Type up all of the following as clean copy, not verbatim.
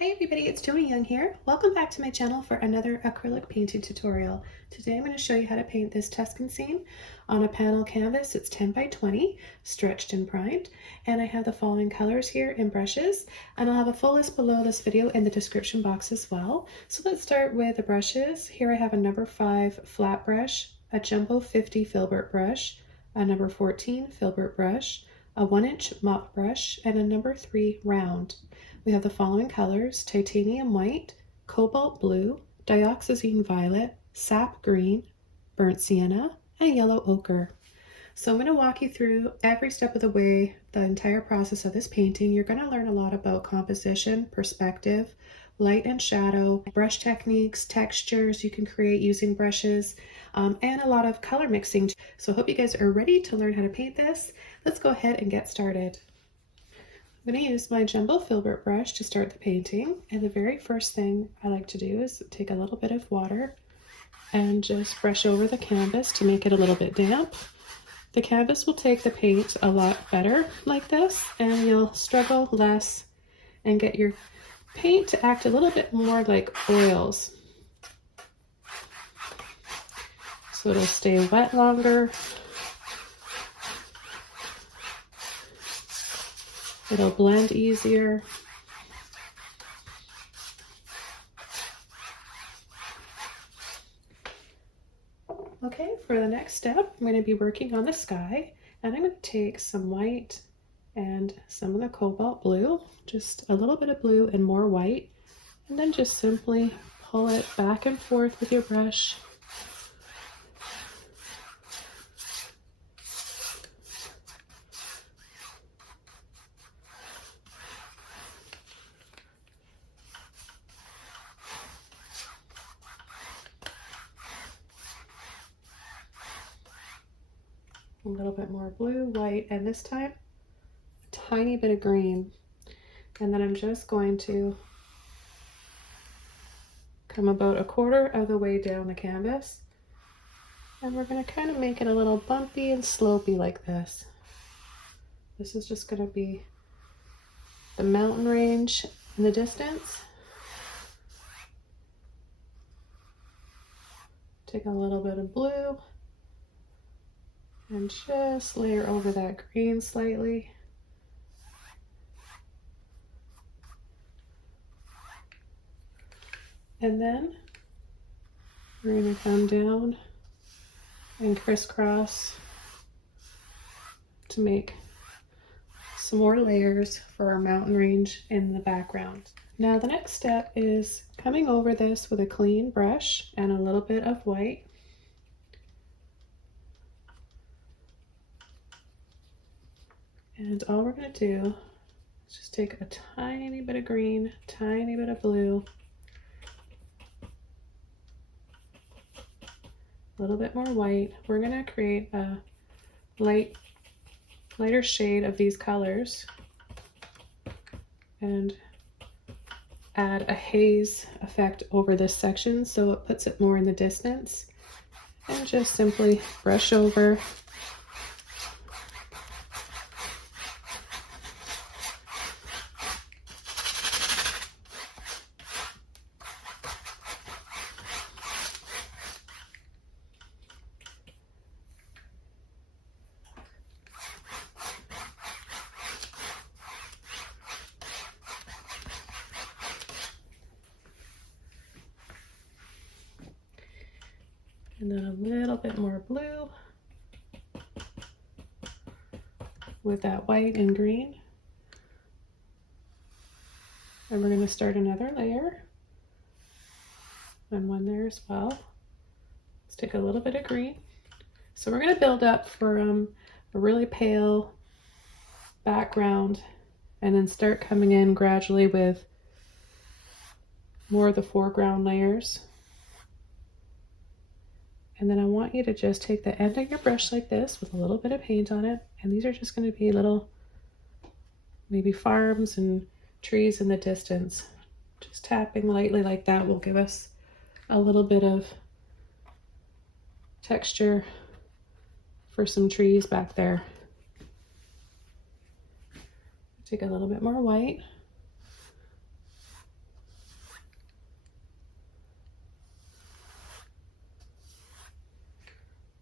Hi everybody, it's Joni Young here. Welcome back to my channel for another acrylic painting tutorial. Today I'm going to show you how to paint this Tuscan scene on a panel canvas. It's 10 by 20, stretched and primed, and I have the following colors here in brushes, and I'll have a full list below this video in the description box as well. So let's start with the brushes. Here I have a number 5 flat brush, a jumbo 50 filbert brush, a number 14 filbert brush, a 1-inch mop brush, and a number 3 round. We have the following colors: titanium white, cobalt blue, dioxazine violet, sap green, burnt sienna, and yellow ochre. So I'm going to walk you through every step of the way, the entire process of this painting. You're going to learn a lot about composition, perspective, light and shadow, brush techniques, textures you can create using brushes, and a lot of color mixing. So I hope you guys are ready to learn how to paint this. Let's go ahead and get started. I'm going to use my jumbo filbert brush to start the painting, and the very first thing I like to do is take a little bit of water and just brush over the canvas to make it a little bit damp. The canvas will take the paint a lot better like this, and you'll struggle less and get your paint to act a little bit more like oils. So it'll stay wet longer. It'll blend easier. Okay, for the next step, I'm going to be working on the sky, and I'm going to take some white and some of the cobalt blue, just a little bit of blue and more white, and then just simply pull it back and forth with your brush. A little bit more blue, white, and this time a tiny bit of green. And then I'm just going to come about a quarter of the way down the canvas, and we're going to kind of make it a little bumpy and slopey like this. This is just going to be the mountain range in the distance. Take a little bit of blue and just layer over that green slightly. And then we're going to come down and crisscross to make some more layers for our mountain range in the background. Now the next step is coming over this with a clean brush and a little bit of white. And all we're going to do is just take a tiny bit of green, tiny bit of blue, a little bit more white. We're going to create a lighter shade of these colors and add a haze effect over this section so it puts it more in the distance, and just simply brush over. And then a little bit more blue with that white and green. And we're going to start another layer and one there as well. Let's take a little bit of green. So we're going to build up from a really pale background and then start coming in gradually with more of the foreground layers. And then I want you to just take the end of your brush like this with a little bit of paint on it. And these are just going to be little, maybe farms and trees in the distance. Just tapping lightly like that will give us a little bit of texture for some trees back there. Take a little bit more white.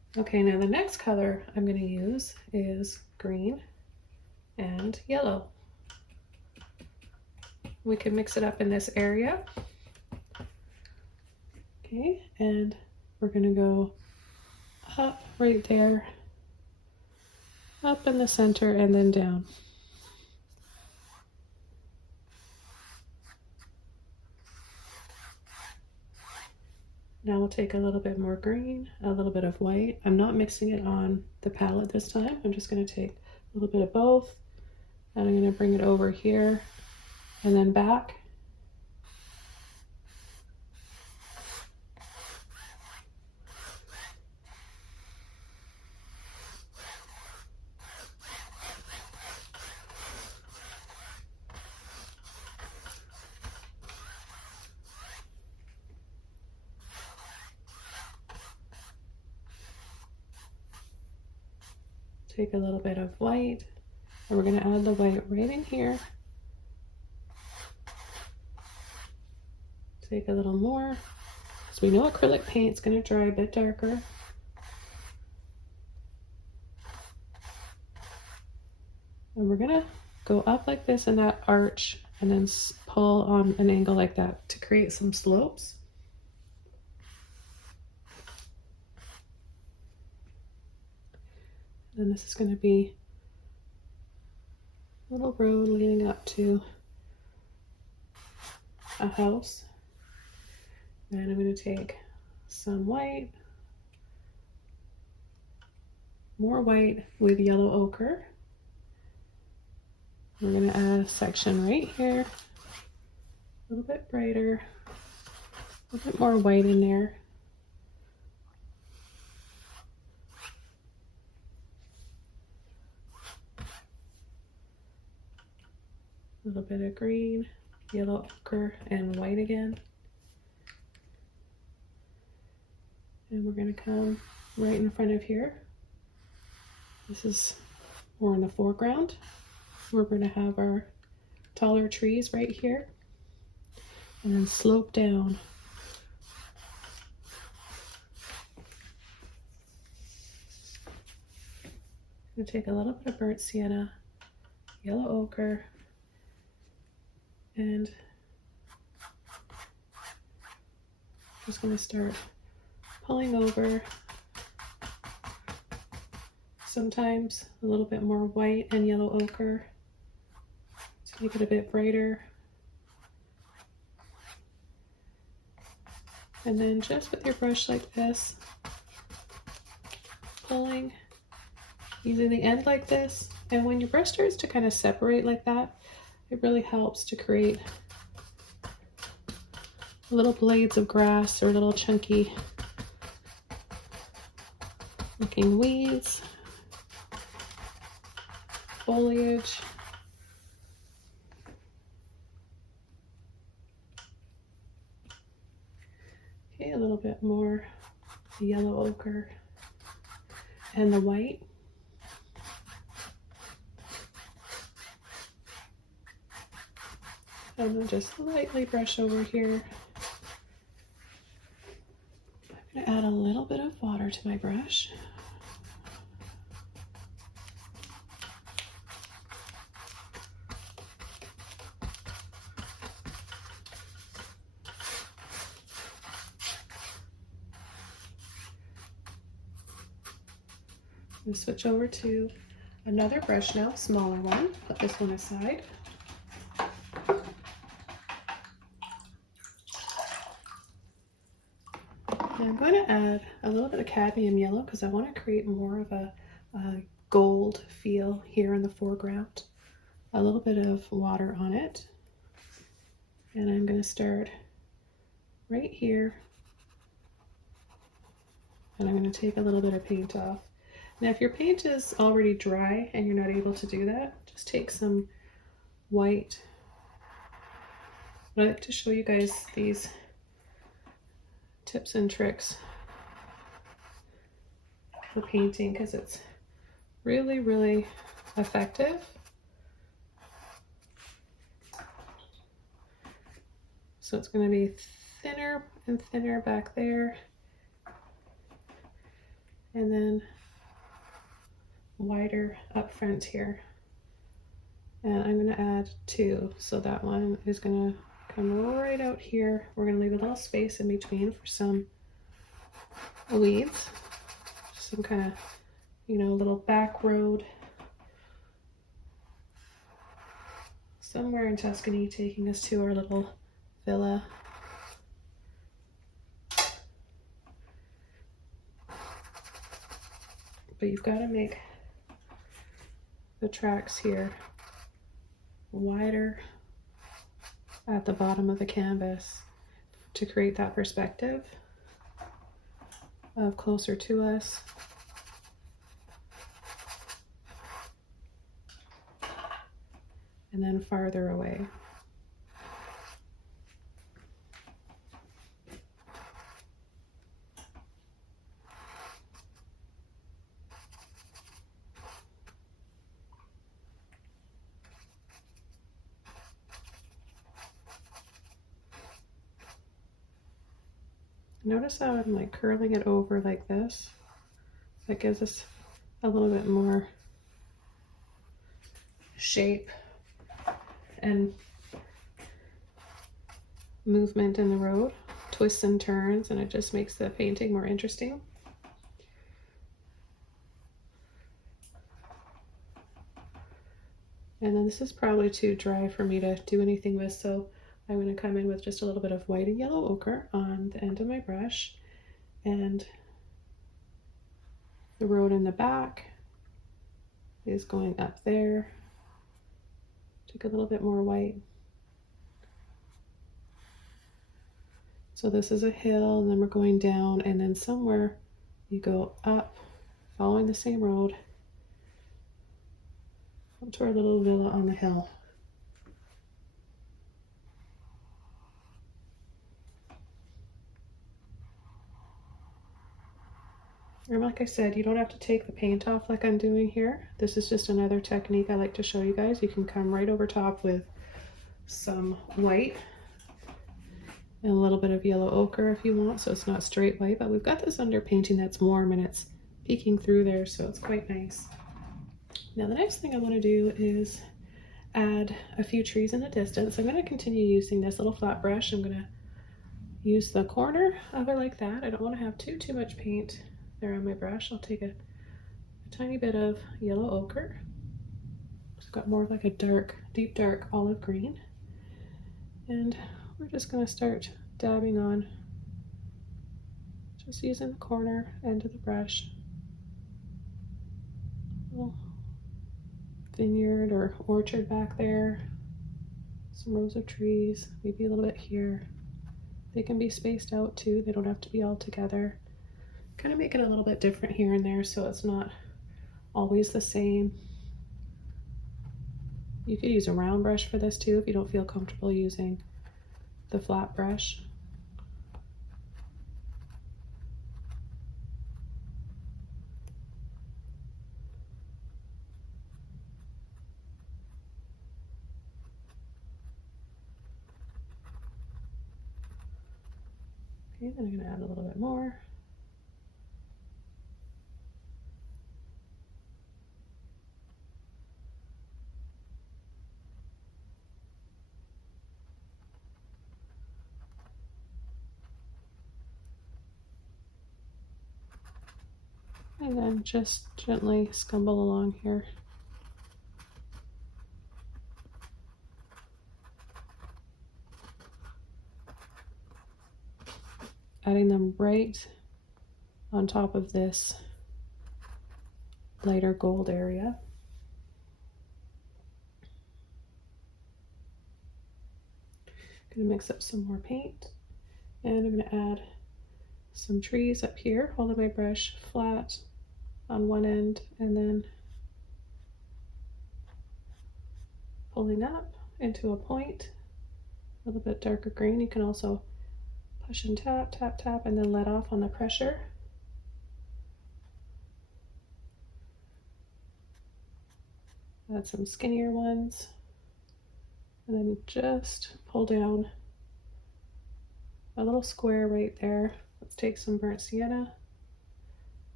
Okay, now the next color I'm going to use is green and yellow. We can mix it up in this area. Okay, and we're going to go up right there, up in the center, and then down. Now we'll take a little bit more green, a little bit of white. I'm not mixing it on the palette this time. I'm just going to take a little bit of both, and I'm going to bring it over here and then back. Take a little bit of white, and we're going to add the white right in here. Take a little more, because we know acrylic paint's going to dry a bit darker. And we're going to go up like this in that arch, and then pull on an angle like that to create some slopes. And this is going to be a little road leading up to a house. And I'm going to take some white, more white with yellow ochre. We're going to add a section right here, a little bit brighter, a little bit more white in there. A little bit of green, yellow ochre, and white again. And we're going to come right in front of here. This is more in the foreground. We're going to have our taller trees right here, and then slope down. I'm going to take a little bit of burnt sienna, yellow ochre, and just going to start pulling over. Sometimes a little bit more white and yellow ochre to make it a bit brighter. And then just with your brush like this, pulling, using the end like this. And when your brush starts to kind of separate like that, it really helps to create little blades of grass or little chunky looking weeds, foliage. Okay, a little bit more yellow ochre and the white. And then just lightly brush over here. I'm going to add a little bit of water to my brush. I'm going to switch over to another brush now, smaller one. Put this one aside. And I'm going to add a little bit of cadmium yellow because I want to create more of a gold feel here in the foreground. A little bit of water on it. And I'm going to start right here. And I'm going to take a little bit of paint off. Now if your paint is already dry and you're not able to do that, just take some white. I like to show you guys these tips and tricks for painting because it's really, really effective. So it's going to be thinner and thinner back there. and then wider up front here. And I'm going to add 2, so that one is going to come right out here. We're going to leave a little space in between for some weeds, some kind of, you know, little back road somewhere in Tuscany taking us to our little villa. But you've got to make the tracks here wider at the bottom of the canvas to create that perspective of closer to us. And then farther away. Notice how I'm like curling it over like this. That gives us a little bit more shape and movement in the road, twists and turns, and it just makes the painting more interesting. And then this is probably too dry for me to do anything with, so I'm going to come in with just a little bit of white and yellow ochre on the end of my brush, and the road in the back is going up there. Take a little bit more white. So this is a hill, and then we're going down, and then somewhere you go up, following the same road, up to our little villa on the hill. And like I said, you don't have to take the paint off like I'm doing here. This is just another technique I like to show you guys. You can come right over top with some white and a little bit of yellow ochre if you want, so it's not straight white, but we've got this underpainting that's warm and it's peeking through there, so it's quite nice. Now the next thing I want to do is add a few trees in the distance. I'm going to continue using this little flat brush. I'm going to use the corner of it like that. I don't want to have too much paint there on my brush. I'll take a tiny bit of yellow ochre. It's got more of like a dark, deep dark olive green. And we're just going to start dabbing on, just using the corner end of the brush. Little vineyard or orchard back there. Some rows of trees, maybe a little bit here. They can be spaced out too. They don't have to be all together. Kind of make it a little bit different here and there so it's not always the same. You could use a round brush for this too if you don't feel comfortable using the flat brush. Okay, then I'm going to add a little bit more. And then just gently scumble along here. Adding them right on top of this lighter gold area. Gonna mix up some more paint, and I'm gonna add some trees up here, holding my brush flat on one end and then pulling up into a point, a little bit darker green. You can also push and tap, tap, tap, and then let off on the pressure. Add some skinnier ones, and then just pull down a little square right there. Let's take some burnt sienna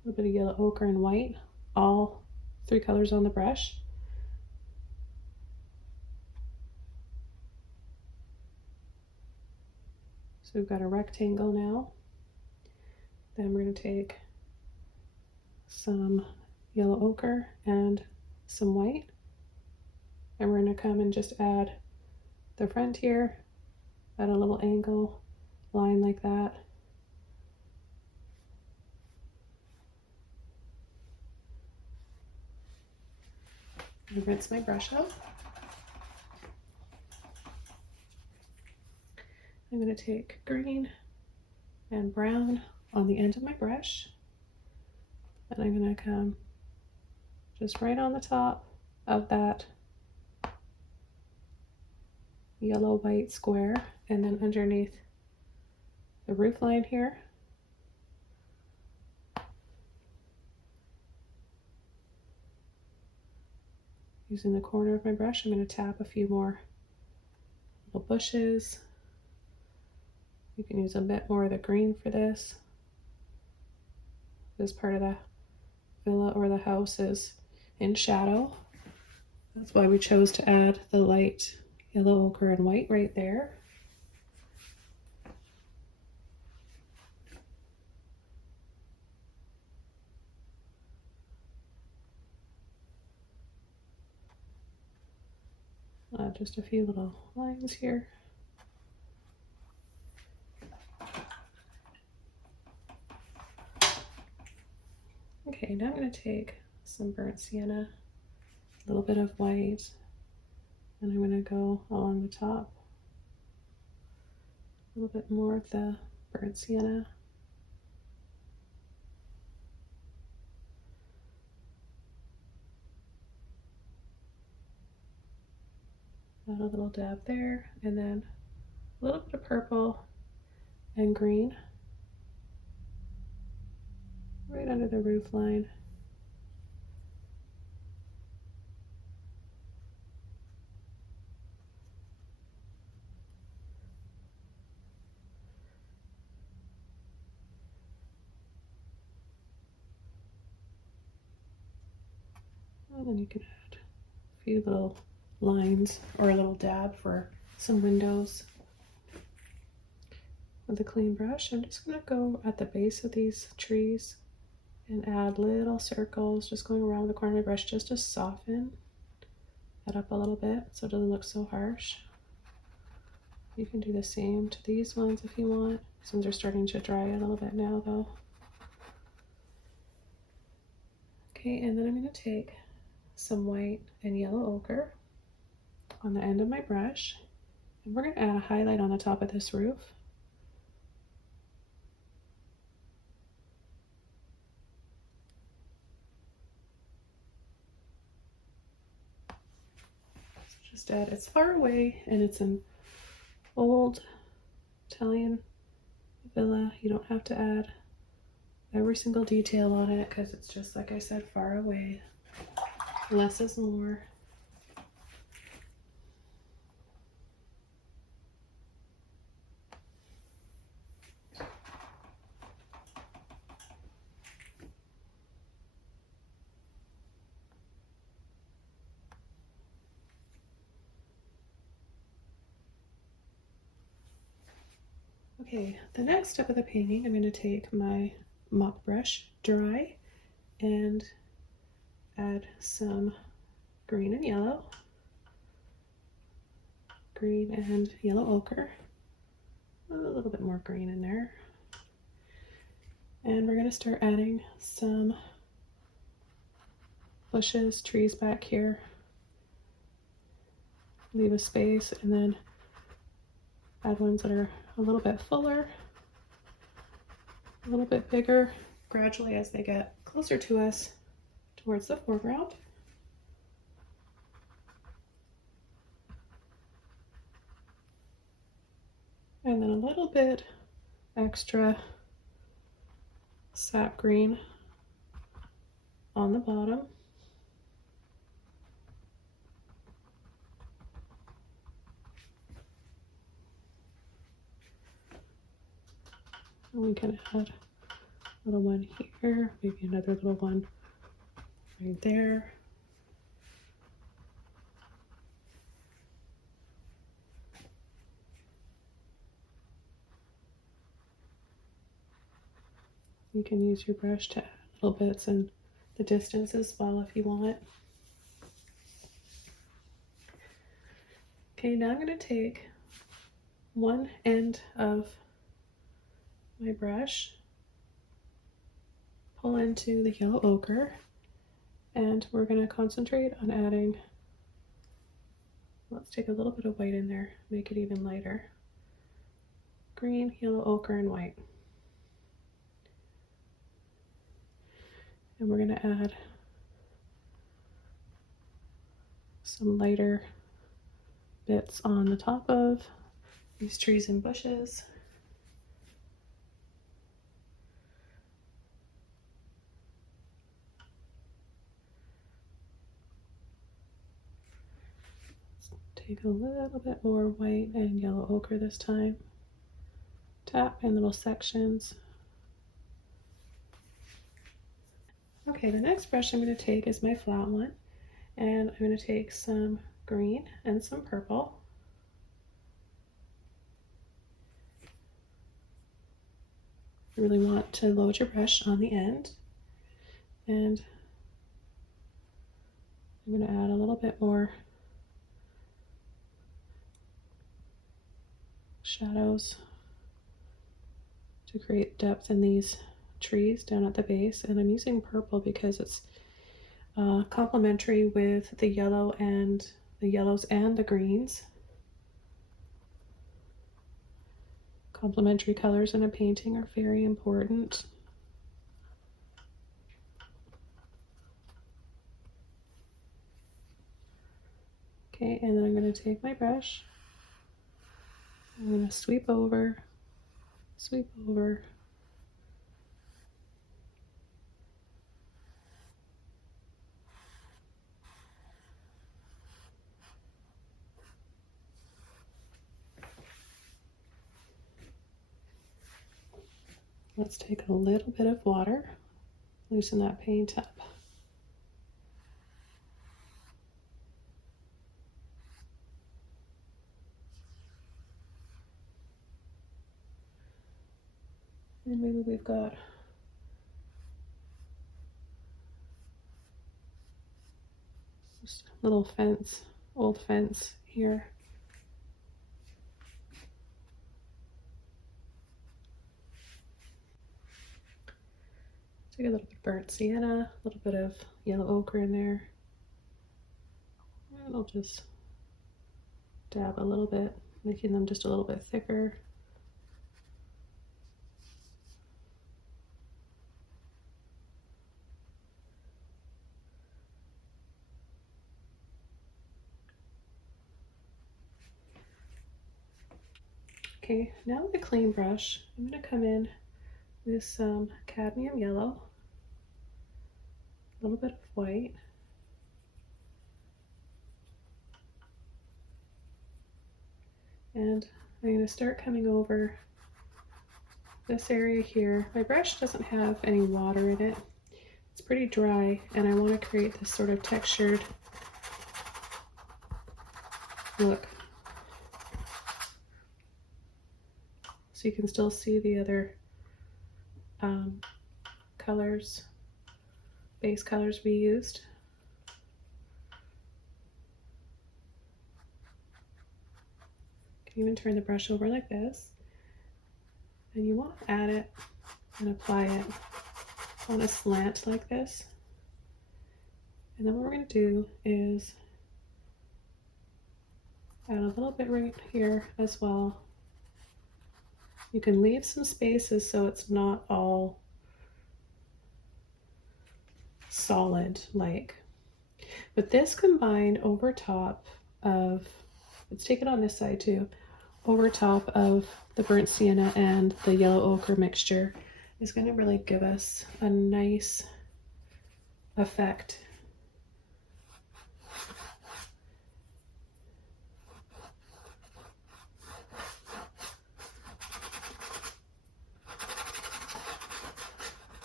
little bit of yellow ochre and white, all 3 colors on the brush. So we've got a rectangle now. Then we're going to take some yellow ochre and some white, and we're going to come and just add the front here at a little angle line like that. And rinse my brush out. I'm going to take green and brown on the end of my brush, and I'm going to come just right on the top of that yellow white square, and then underneath the roof line here. Using the corner of my brush, I'm going to tap a few more little bushes. You can use a bit more of the green for this. This part of the villa or the house is in shadow. That's why we chose to add the light yellow ochre and white right there. Just a few little lines here. Okay, now I'm going to take some burnt sienna, a little bit of white, and I'm going to go along the top. A little bit more of the burnt sienna. Add a little dab there, and then a little bit of purple and green right under the roof line. And then you can add a few little lines or a little dab for some windows. With a clean brush, I'm just going to go at the base of these trees and add little circles, just going around the corner of my brush just to soften that up a little bit so it doesn't look so harsh. You can do the same to these ones if you want. These ones are starting to dry a little bit now though. Okay, and then I'm going to take some white and yellow ochre on the end of my brush, and we're going to add a highlight on the top of this roof. So just add, it's far away and it's an old Italian villa. You don't have to add every single detail on it because it's just, like I said, far away. Less is more. Okay, the next step of the painting, I'm going to take my mop brush dry and add some green and yellow, green and yellow ochre, a little bit more green in there, and we're going to start adding some bushes, trees back here. Leave a space and then add ones that are a little bit fuller, a little bit bigger, gradually as they get closer to us towards the foreground. And then a little bit extra sap green on the bottom. And we can add Little one here, maybe another little one right there. You can use your brush to add little bits in the distance as well if you want. Okay, now I'm going to take one end of my brush, pull into the yellow ochre, and we're going to concentrate on adding, let's take a little bit of white in there, make it even lighter. Green, yellow, ochre, and white. And we're going to add some lighter bits on the top of these trees and bushes. Take a little bit more white and yellow ochre this time. Tap in little sections. Okay, the next brush I'm going to take is my flat one, and I'm going to take some green and some purple. You really want to load your brush on the end, and I'm going to add a little bit more shadows to create depth in these trees down at the base. And I'm using purple because it's complementary with the yellow and the yellows and the greens. Complementary colors in a painting are very important. Okay, and then I'm going to take my brush, I'm going to sweep over, let's take a little bit of water, loosen that paint up. And maybe we've got this little fence, old fence here. Take a little bit of burnt sienna, a little bit of yellow ochre in there. And I'll just dab a little bit, making them just a little bit thicker. Okay, now with a clean brush, I'm going to come in with some cadmium yellow, a little bit of white, and I'm going to start coming over this area here. My brush doesn't have any water in it. It's pretty dry, and I want to create this sort of textured look. So you can still see the other colors, base colors we used. You can even turn the brush over like this, and you want to add it and apply it on a slant like this. And then what we're going to do is add a little bit right here as well. You can leave some spaces so it's not all solid like. But this combined over top of, let's take it on this side too, over top of the burnt sienna and the yellow ochre mixture is going to really give us a nice effect.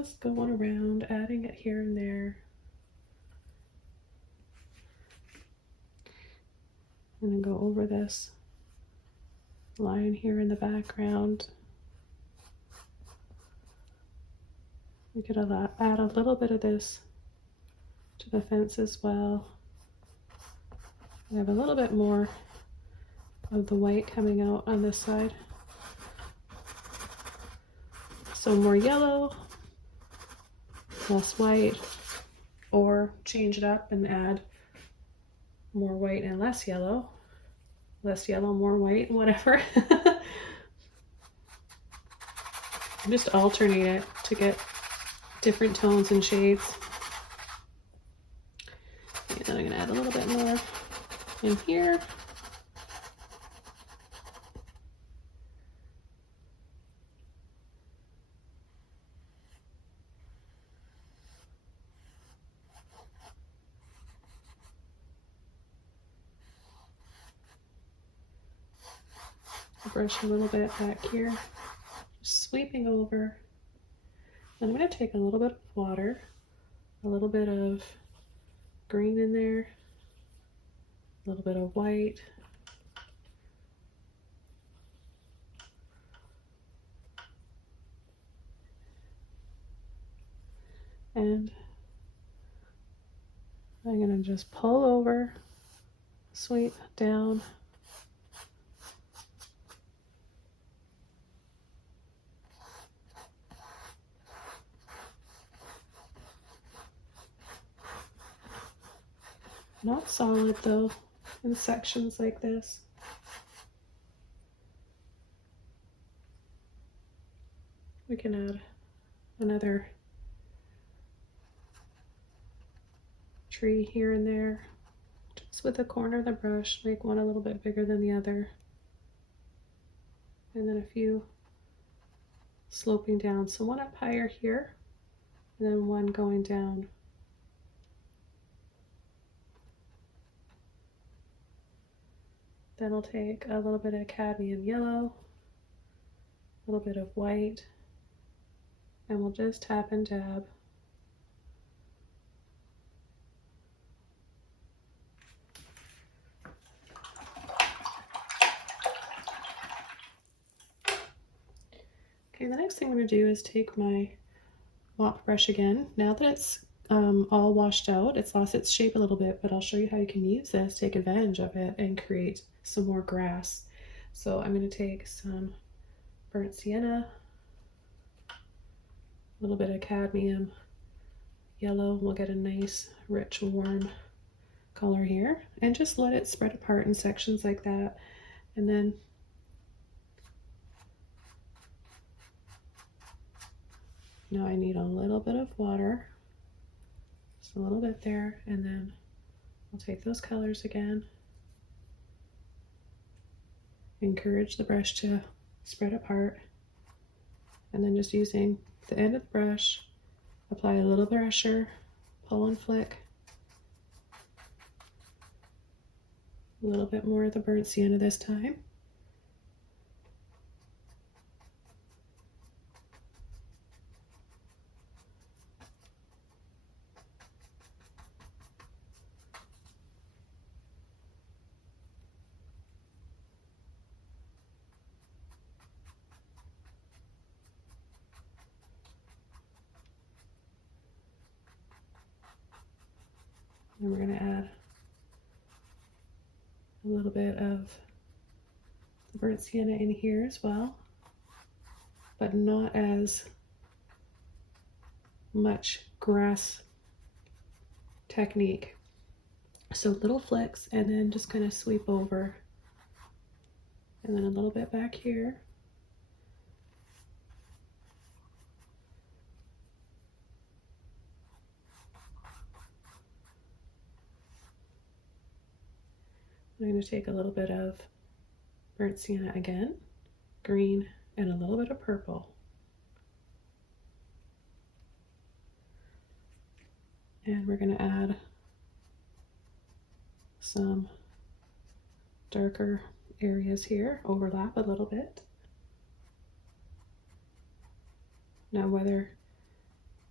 just going around, adding it here and there. And then go over this line here in the background. We could add a little bit of this to the fence as well. I have a little bit more of the white coming out on this side. So more yellow, less white, or change it up and add more white and less yellow, more white, and whatever. Just alternate it to get different tones and shades. And then I'm going to add a little bit more in here. Brush a little bit back here, just sweeping over. Then I'm going to take a little bit of water, a little bit of green in there, a little bit of white, and I'm going to just pull over, sweep down. Not solid though, in sections like this. We can add another tree here and there, just with the corner of the brush, make one a little bit bigger than the other. And then a few sloping down. So one up higher here, and then one going down. Then I'll take a little bit of cadmium yellow, a little bit of white, and we'll just tap and dab. Okay, the next thing I'm going to do is take my mop brush again. Now that it's all washed out, it's lost its shape a little bit, but I'll show you how you can use this, take advantage of it, and create some more grass. So I'm going to take some burnt sienna, a little bit of cadmium yellow. We'll get a nice, rich, warm color here, and just let it spread apart in sections like that. And then now I need a little bit of water, just a little bit there, and then I'll take those colors again. Encourage the brush to spread apart, and then just using the end of the brush, apply a little pressure, pull and flick. A little bit more of the burnt sienna this time. And we're going to add a little bit of the burnt sienna in here as well, but not as much grass technique. So little flicks, and then just kind of sweep over, and then a little bit back here. I'm going to take a little bit of burnt sienna again, green, and a little bit of purple. And we're going to add some darker areas here, overlap a little bit. Now whether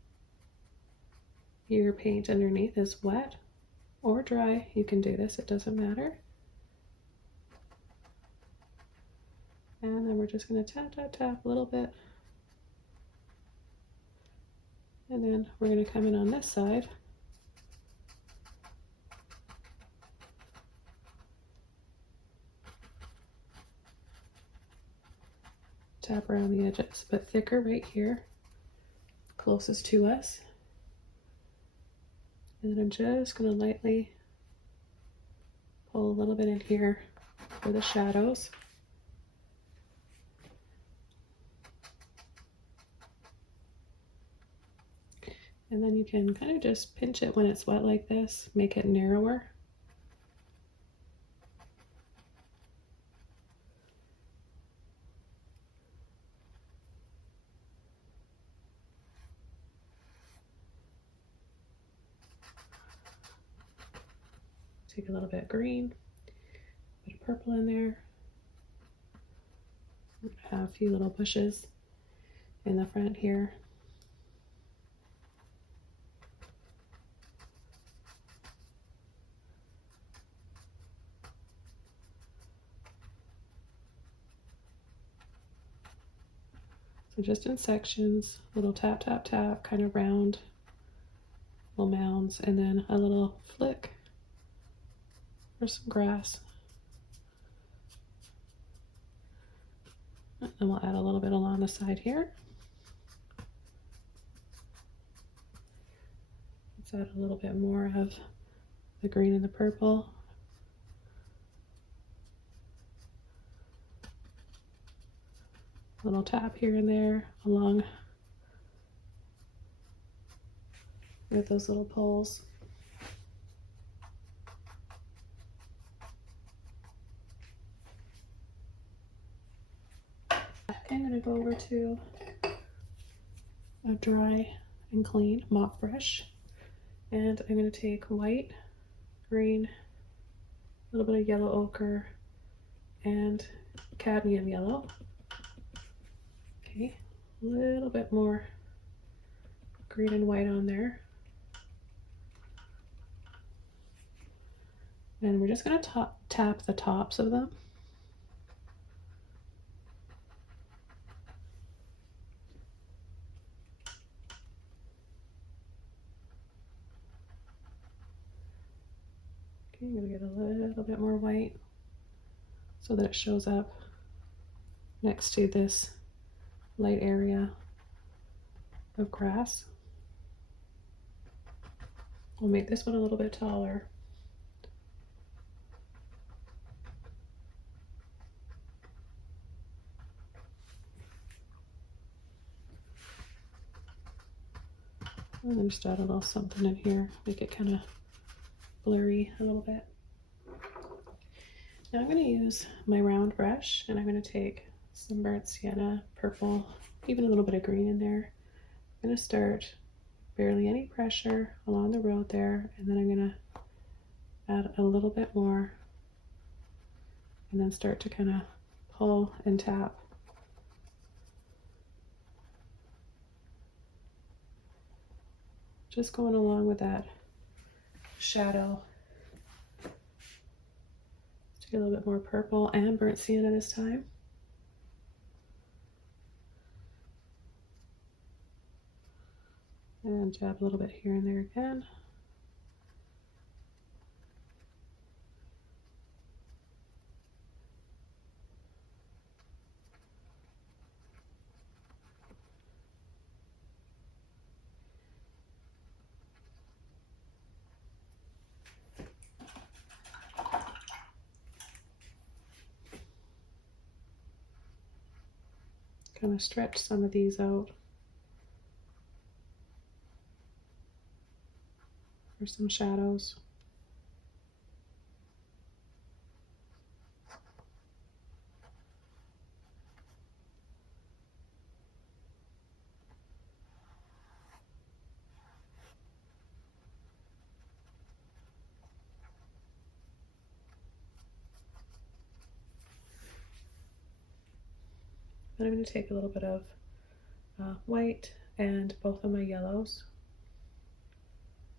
your paint underneath is wet or dry, you can do this, it doesn't matter. And then we're just going to tap, tap, tap a little bit. And then we're going to come in on this side. Tap around the edges, but thicker right here, closest to us. And then I'm just going to lightly pull a little bit in here for the shadows. And then you can kind of just pinch it when it's wet like this, make it narrower. Take a little bit of green, bit of purple in there. Have a few little bushes in the front here. So just in sections, little tap, tap, tap, kind of round little mounds, and then a little flick for some grass. And we'll add a little bit along the side here. Let's add a little bit more of the green and the purple. Little tap here and there along with those little poles. I'm going to go over to a dry and clean mop brush, and I'm going to take white, green, a little bit of yellow ochre, and cadmium yellow. Okay, a little bit more green and white on there. And we're just going to tap the tops of them. Okay, I'm going to get a little bit more white so that it shows up next to this light area of grass. We'll make this one a little bit taller. And then just add a little something in here, make it kind of blurry a little bit. Now I'm going to use my round brush, and I'm going to take some burnt sienna, purple, even a little bit of green in there. I'm going to start barely any pressure along the road there, and then I'm going to add a little bit more, and then start to kind of pull and tap. Just going along with that shadow. Let's take a little bit more purple and burnt sienna this time. And jab a little bit here and there again. Kind of stretch some of these out for some shadows. Then I'm going to take a little bit of white and both of my yellows.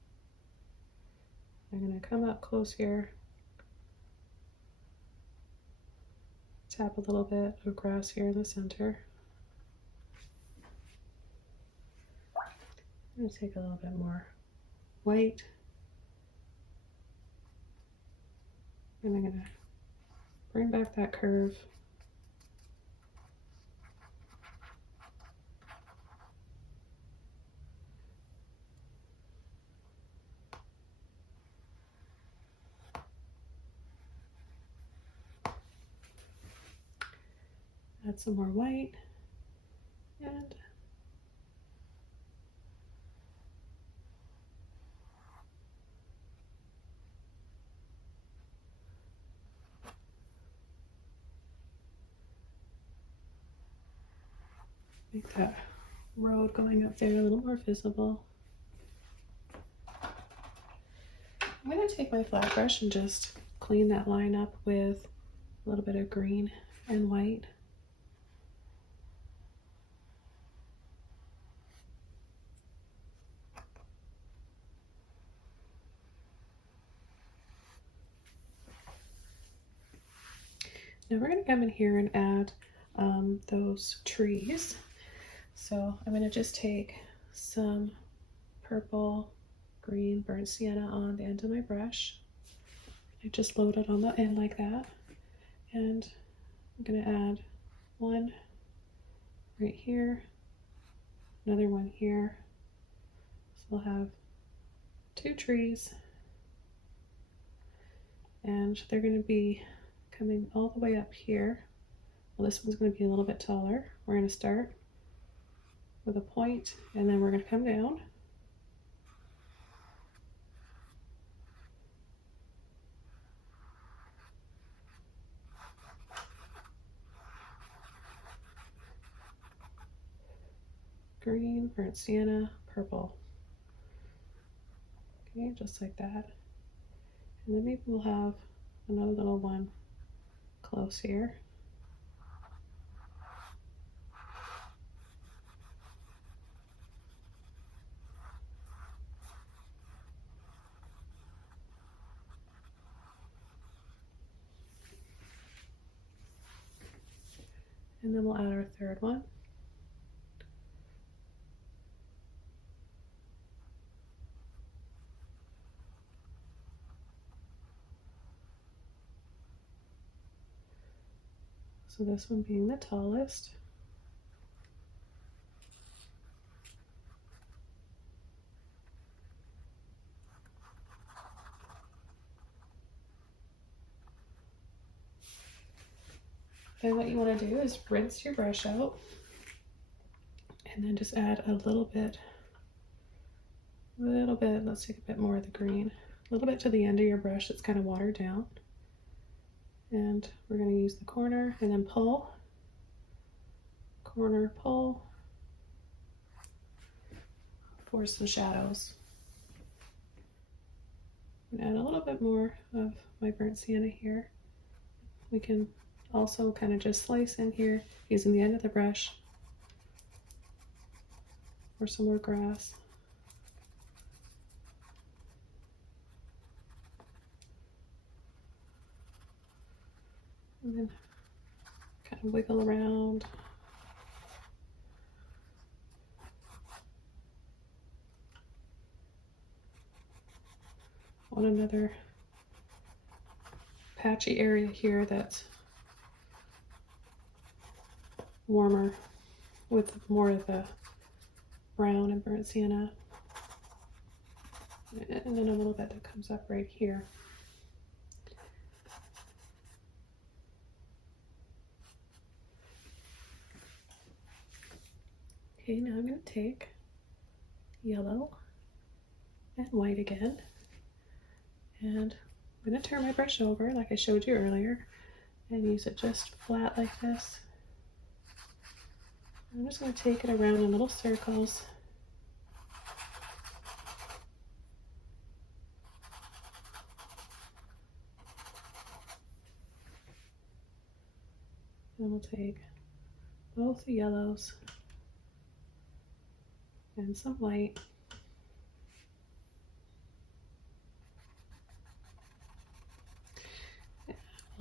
I'm going to come up close here, tap a little bit of grass here in the center. I'm going to take a little bit more white, and I'm going to bring back that curve. Add some more white, and make that road going up there a little more visible. I'm going to take my flat brush and just clean that line up with a little bit of green and white. Now we're going to come in here and add those trees. So I'm going to just take some purple, green, burnt sienna on the end of my brush. I just load it on the end like that. And I'm going to add one right here, another one here. So we'll have two trees, and they're going to be coming all the way up here. Well, this one's going to be a little bit taller. We're going to start with a point, and then we're going to come down. Green, burnt sienna, purple. Okay, just like that. And then maybe we'll have another little one close here. And then we'll add our third one. So this one being the tallest. Then what you want to do is rinse your brush out, and then just add a little bit, let's take a bit more of the green, a little bit to the end of your brush that's kind of watered down. And we're going to use the corner and then pull, corner, pull, for some shadows. And add a little bit more of my burnt sienna here. We can also kind of just slice in here using the end of the brush for some more grass. And then kind of wiggle around. On another patchy area here that's warmer with more of the brown and burnt sienna, and then a little bit that comes up right here. Okay, now I'm going to take yellow and white again, and I'm going to turn my brush over like I showed you earlier and use it just flat like this. I'm just going to take it around in little circles. And we'll take both the yellows and some white.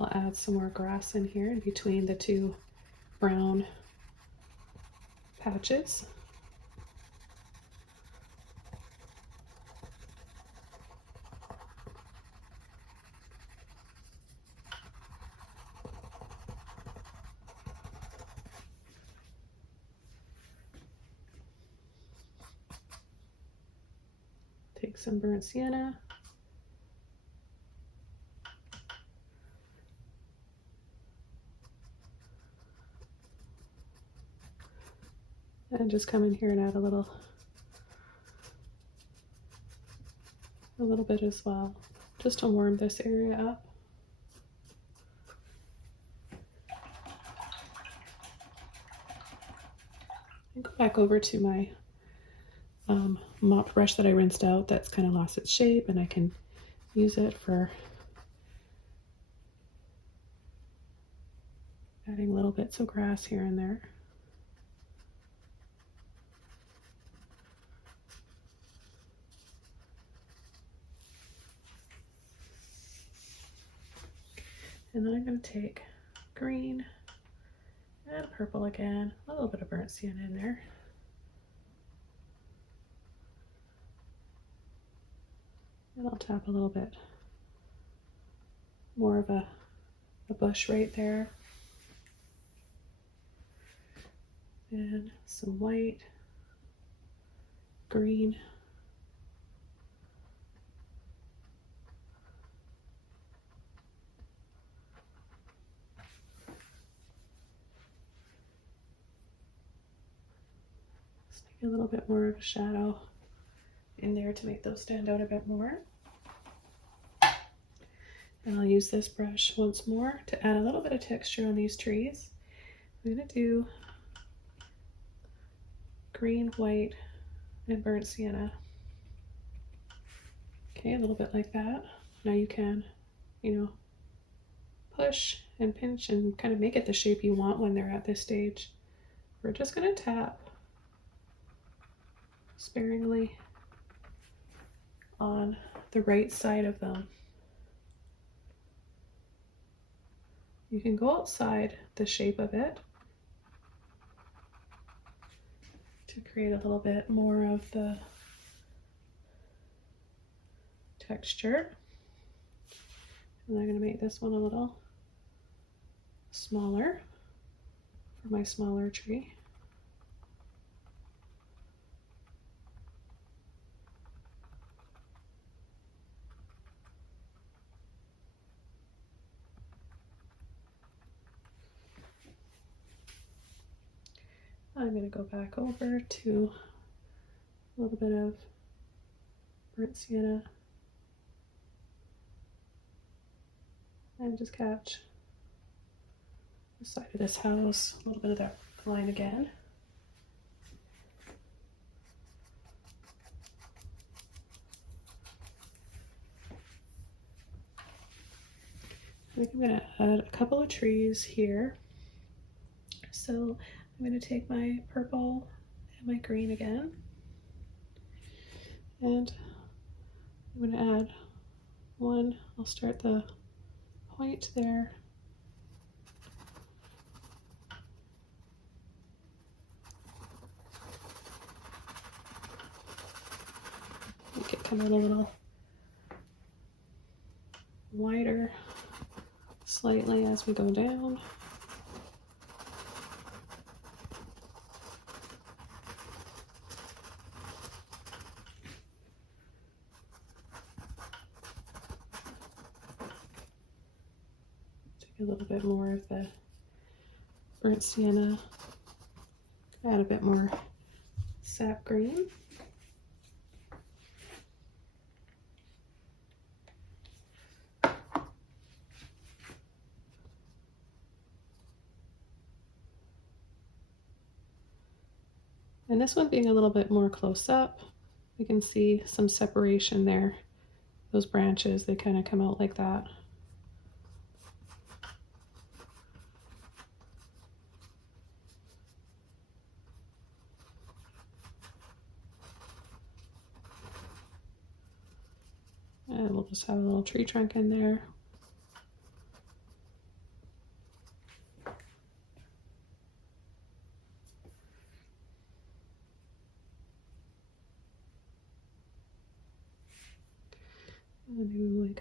I'll add some more grass in here in between the two brown patches. Take some burnt sienna. And just come in here and add a little bit as well, just to warm this area up. And go back over to my mop brush that I rinsed out that's kind of lost its shape, and I can use it for adding little bits of grass here and there. And then I'm going to take green and purple again, a little bit of burnt sienna in there. And I'll tap a little bit more of a bush right there. And some white, green, a little bit more of a shadow in there to make those stand out a bit more. And I'll use this brush once more to add a little bit of texture on these trees. I'm going to do green, white, and burnt sienna. Okay, a little bit like that. Now you can, push and pinch and kind of make it the shape you want when they're at this stage. We're just going to tap sparingly on the right side of them. You can go outside the shape of it to create a little bit more of the texture. And I'm going to make this one a little smaller for my smaller tree. I'm going to go back over to a little bit of burnt sienna and just catch the side of this house, a little bit of that line again. I think I'm going to add a couple of trees here. So I'm going to take my purple and my green again, and I'm going to add one. I'll start the point there. Make it come out a little wider slightly as we go down. A little bit more of the burnt sienna, add a bit more sap green. And this one being a little bit more close up, you can see some separation there. Those branches, they kind of come out like that. And we'll just have a little tree trunk in there.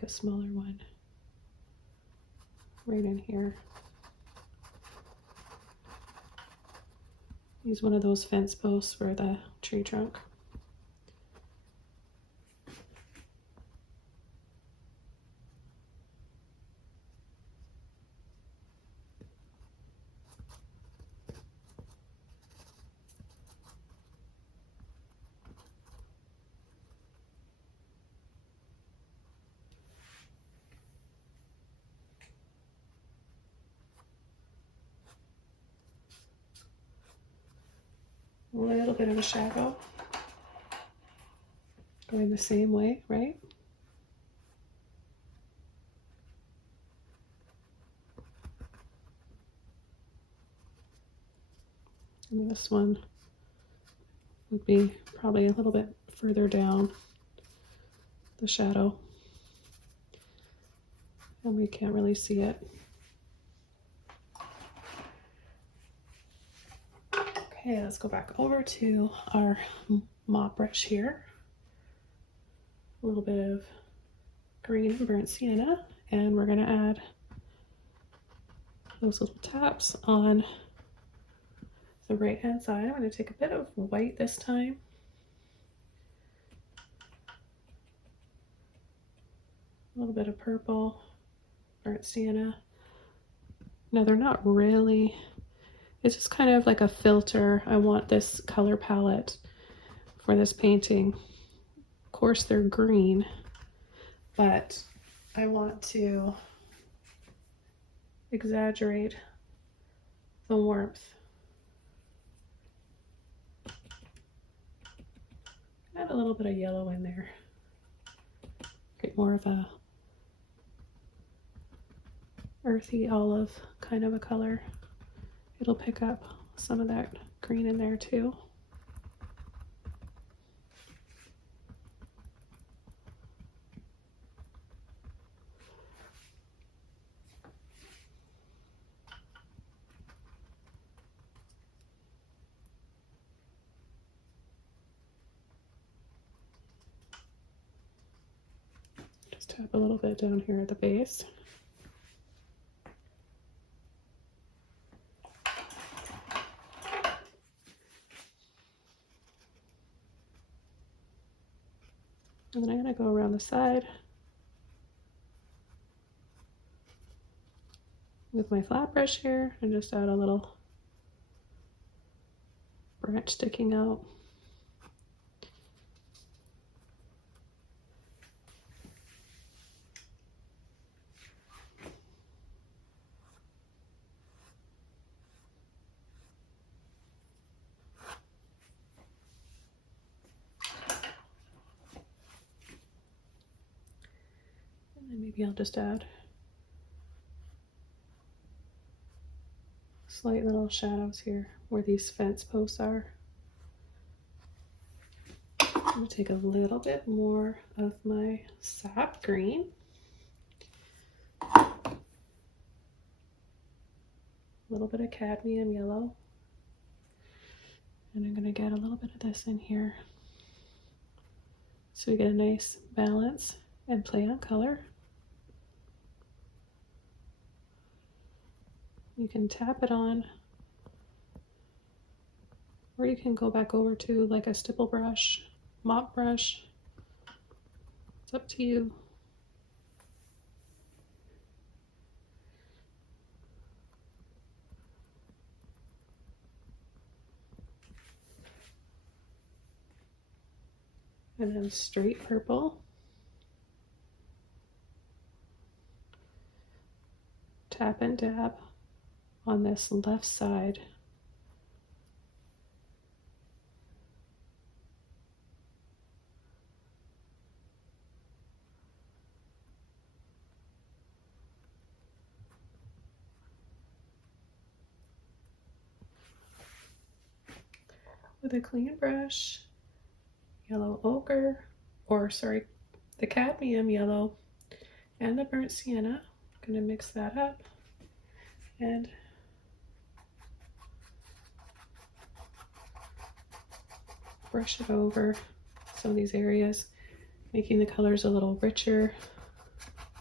smaller one right in here. Use one of those fence posts for the tree trunk. A little bit of a shadow going the same way, right? And this one would be probably a little bit further down the shadow, and we can't really see it. Okay, let's go back over to our mop brush here. A little bit of green and burnt sienna, and we're going to add those little taps on the right hand side. I'm going to take a bit of white this time. A little bit of purple, burnt sienna. Now they're not really, it's just kind of like a filter. I want this color palette for this painting. Of course they're green, but I want to exaggerate the warmth. Add a little bit of yellow in there. Get more of a earthy olive kind of a color. It'll pick up some of that green in there too. Just tap a little bit down here at the base. And then I'm going to go around the side with my flat brush here and just add a little branch sticking out. And maybe I'll just add slight little shadows here where these fence posts are. I'm going to take a little bit more of my Sap Green. A little bit of Cadmium Yellow. And I'm going to get a little bit of this in here so we get a nice balance and play on color. You can tap it on, or you can go back over to like a stipple brush, mop brush. It's up to you. And then straight purple. Tap and dab on this left side. With a clean brush, yellow ochre, the cadmium yellow and the burnt sienna. I'm going to mix that up and brush it over some of these areas, making the colors a little richer.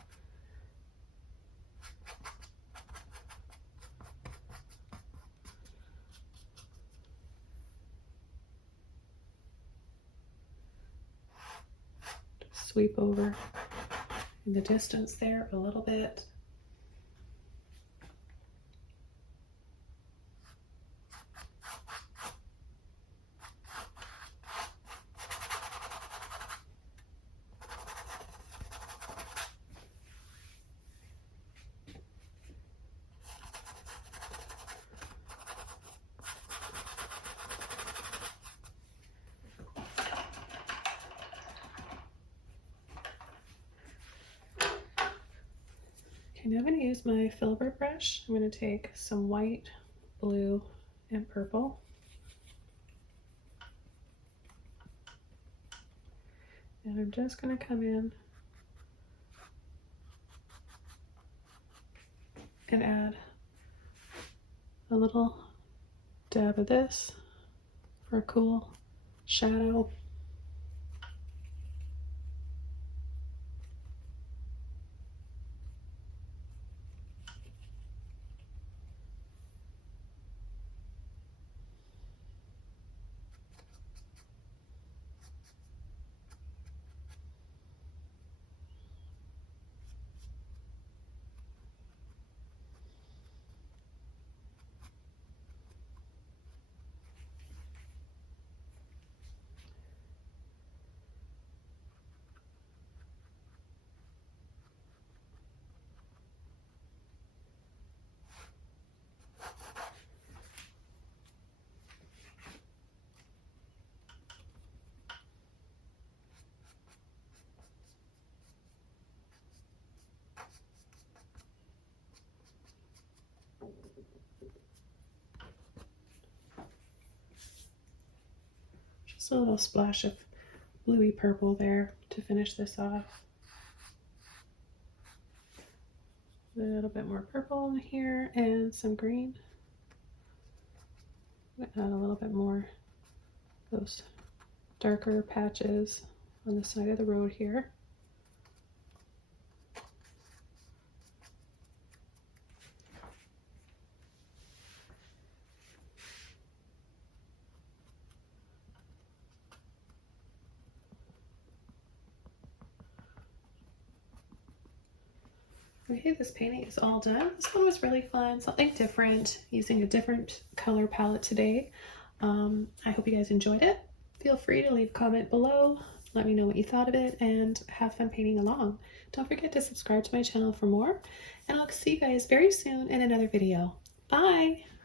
sweep over in the distance there a little bit. Okay, now I'm going to use my filbert brush. I'm going to take some white, blue, and purple. And I'm just going to come in and add a little dab of this for a cool shadow. Just a little splash of bluey purple there to finish this off. A little bit more purple in here and some green. Add a little bit more of those darker patches on the side of the road here. Okay, this painting is all done. This one was really fun, something different, using a different color palette today. I hope you guys enjoyed it. Feel free to leave a comment below. Let me know what you thought of it and have fun painting along. Don't forget to subscribe to my channel for more, and I'll see you guys very soon in another video. Bye!